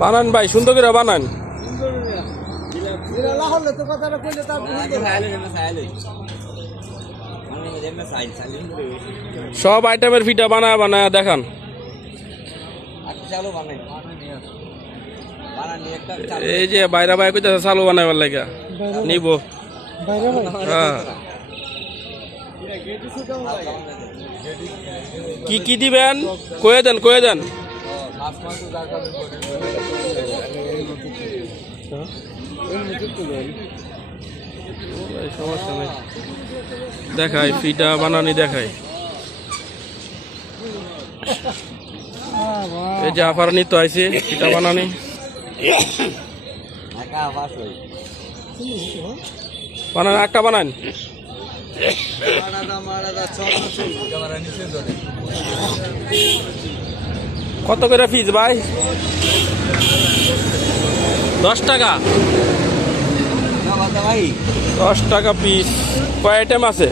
বানান ভাই, সুন্দর করে বানান। সব আইটেমের পিঠা বানায় বানায় দেখান। এই যে বাইরা ভাই কইতাছে চালু বানাইবার লাগা নিব। হ্যাঁ, কি কি দিবেন কয়ে দেন, কয়ে দেন। সমস্যা নেই, দেখাই পিঠা বানানি দেখাই। এই যে আফার নিত আইছে পিঠা বানানি। বানান, একটা বানান। কত করে পিস ভাই? 10 টাকা। 10 টাকা পিস। কয় আইটেম আছে?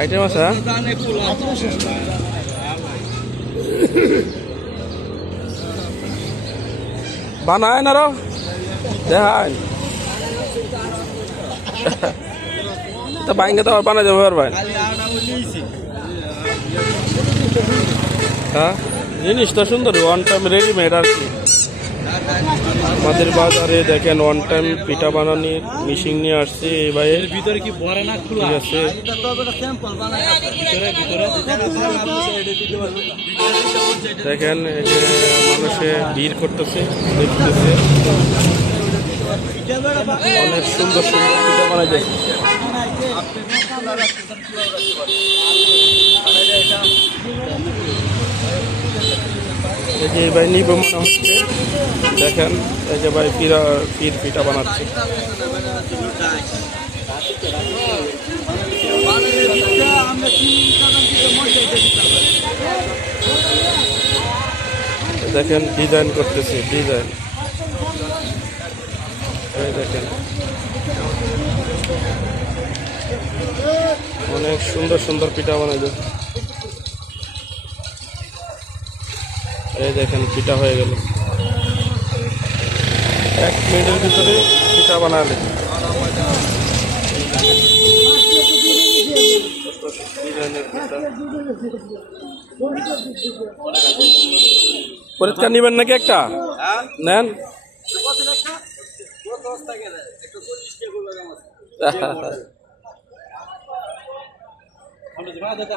আইটেম আছে বানায় না দেখান তো বাইঙ্গে তো বানাই যাবে ভাই। হ্যাঁ, জিনিসটা সুন্দর, ওয়ান টাইম রেডিমেড আর কি। আমাদের বাজারে দেখেন ওয়ান টাইম পিঠা বানানির মেশিন নিয়ে আসছে এই ভাইয়ের। ভিতরে কি ভরে না খোলা আছে? দেখেন এই যে মানুষে ভিড় করতেছে, দেখতেছে। অনেক সুন্দর সুন্দর পিঠা বানাই যায়। এই যে ভাই নিব মনে হচ্ছে, দেখেন এই যে ভাই পীর পিঠা বানাচ্ছে। দেখেন ডিজাইন করতেছে, ডিজাইন দেখেন অনেক সুন্দর সুন্দর পিঠা বানাই যায়। এই দেখেন পিঠা হয়ে গেল, 1 মিনিটের ভিতরে পিঠা বানালে। পরীক্ষা নিবেন নাকি একটা নেন।